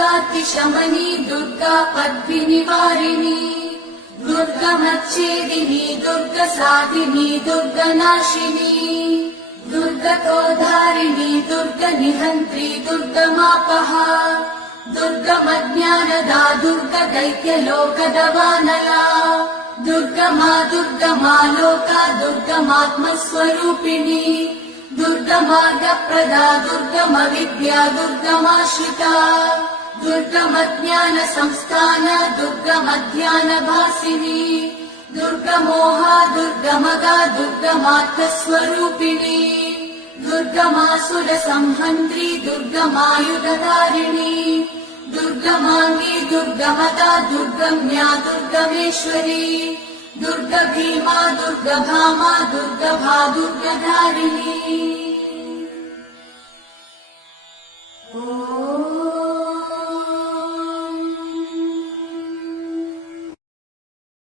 दुर्गातिशमनी दुर्गा पद्मिनिवारिणी दुर्गमच्छेदिनी दुर्गसाधिनी दुर्गनाशिनी दुर्गतोधारिणी दुर्गनिहन्त्री दुर्गमापहा दुर्गमज्ञानदा दुर्गदैत्यलोकदवानला दुर्गमा दुर्गमा लोका दुर्गमात्मस्वरूपिणी दुर्गमार्गप्रदा दुर्गमविद्या दुर्गमाश्रिता दुर्गमज्ञानसंस्थान दुर्गमध्यानभासिनी दुर्गमोहा दुर्गमगा दुर्गमार्थस्वरूपिणी दुर्गमासुरसंहन्त्री दुर्गमायुधधारिणी दुर्गमाङ्गी दुर्गमदा दुर्गम्या दुर्गमेश्वरी दुर्गभीमा दुर्गभामा दुर्गभा दुर्गधारिणी।